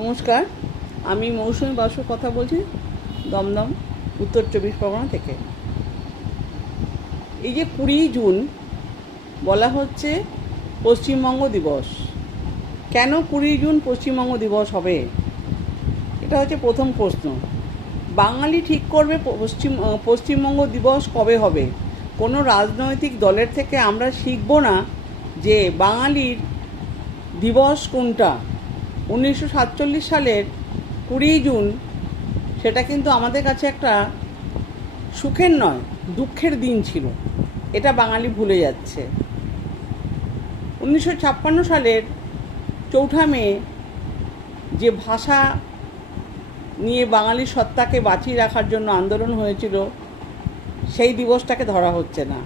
নমস্কার, আমি মৌসুমী বাসু কথা বলছি দমদম উত্তর 24 পরগনা থেকে। এই যে 20 জুন বলা হচ্ছে পশ্চিমবঙ্গ দিবস, কেন 20 জুন পশ্চিমবঙ্গ দিবস হবে? এটা হচ্ছে প্রথম প্রশ্ন। বাঙালি ঠিক করবে পশ্চিমবঙ্গ দিবস কবে হবে। কোনো রাজনৈতিক দলের থেকে আমরা শিখব না যে বাঙালির দিবস কোনটা। 1947 সালের 20 জুন সেটা কিন্তু আমাদের কাছে একটা সুখের নয়, দুঃখের দিন ছিল। এটা বাঙালি ভুলে যাচ্ছে। 1956 সালের 4 মে যে ভাষা নিয়ে বাঙালির সত্তাকে বাঁচিয়ে রাখার জন্য আন্দোলন হয়েছিল, সেই দিবসটাকে ধরা হচ্ছে না।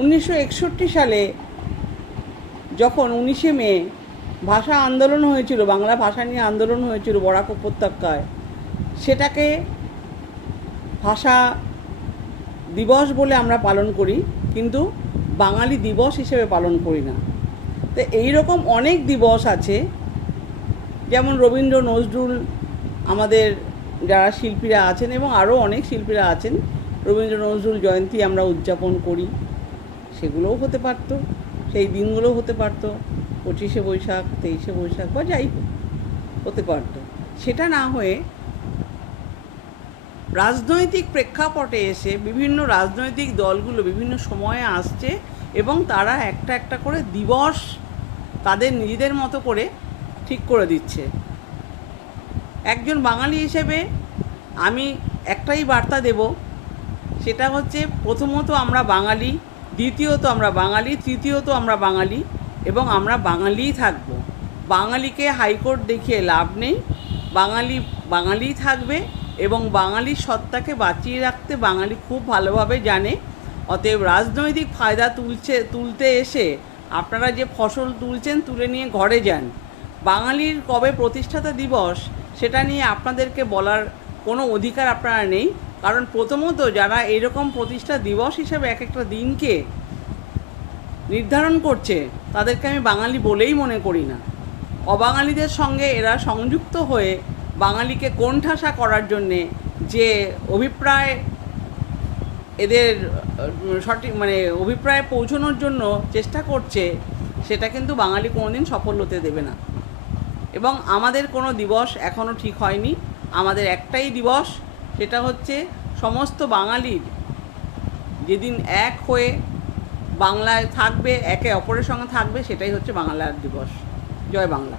1961 সালে যখন 19 মে ভাষা আন্দোলন হয়েছিল, বাংলা ভাষা নিয়ে আন্দোলন হয়েছিল বরাক উপত্যকায়, সেটাকে ভাষা দিবস বলে আমরা পালন করি, কিন্তু বাঙালি দিবস হিসেবে পালন করি না। তো এইরকম অনেক দিবস আছে, যেমন রবীন্দ্র নজরুল, আমাদের যারা শিল্পীরা আছেন এবং আরও অনেক শিল্পীরা আছেন, রবীন্দ্র নজরুল জয়ন্তী আমরা উদযাপন করি। সেগুলোও হতে পারতো, সেই দিনগুলোও হতে পারতো 25শে বৈশাখ, 23শে বৈশাখ বা যাই হতে পারতো। সেটা না হয়ে রাজনৈতিক প্রেক্ষাপটে এসে বিভিন্ন রাজনৈতিক দলগুলো বিভিন্ন সময়ে আসছে এবং তারা একটা একটা করে দিবস তাদের নিজেদের মতো করে ঠিক করে দিচ্ছে। একজন বাঙালি হিসেবে আমি একটাই বার্তা দেব, সেটা হচ্ছে প্রথমত আমরা বাঙালি, দ্বিতীয়ত আমরা বাঙালি, তৃতীয়ত আমরা বাঙালি এবং আমরা বাঙালিই থাকবো। বাঙালিকে হাইকোর্ট দেখিয়ে লাভ নেই। বাঙালি বাঙালিই থাকবে এবং বাঙালির সত্তাকে বাঁচিয়ে রাখতে বাঙালি খুব ভালোভাবে জানে। অতএব রাজনৈতিক ফায়দা তুলতে এসে আপনারা যে ফসল তুলছেন, তুলে নিয়ে ঘরে যান। বাঙালির কবে প্রতিষ্ঠাতা দিবস সেটা নিয়ে আপনাদেরকে বলার কোনো অধিকার আপনারা নেই, কারণ প্রথমত যারা এরকম প্রতিষ্ঠা দিবস হিসেবে এক একটা দিনকে নির্ধারণ করছে তাদেরকে আমি বাঙালি বলেই মনে করি না। অবাঙালিদের সঙ্গে এরা সংযুক্ত হয়ে বাঙালিকে কোণঠাসা করার জন্যে যে অভিপ্রায় এদের সঠিক অভিপ্রায়ে পৌঁছানোর জন্য চেষ্টা করছে, সেটা কিন্তু বাঙালি কোনোদিন সফল হতে দেবে না। এবং আমাদের কোনো দিবস এখনও ঠিক হয়নি। আমাদের একটাই দিবস, সেটা হচ্ছে সমস্ত বাঙালির যেদিন এক হয়ে বাংলায় থাকবে, একে অপরের সঙ্গে থাকবে, সেটাই হচ্ছে বাংলার দিবস। জয় বাংলা।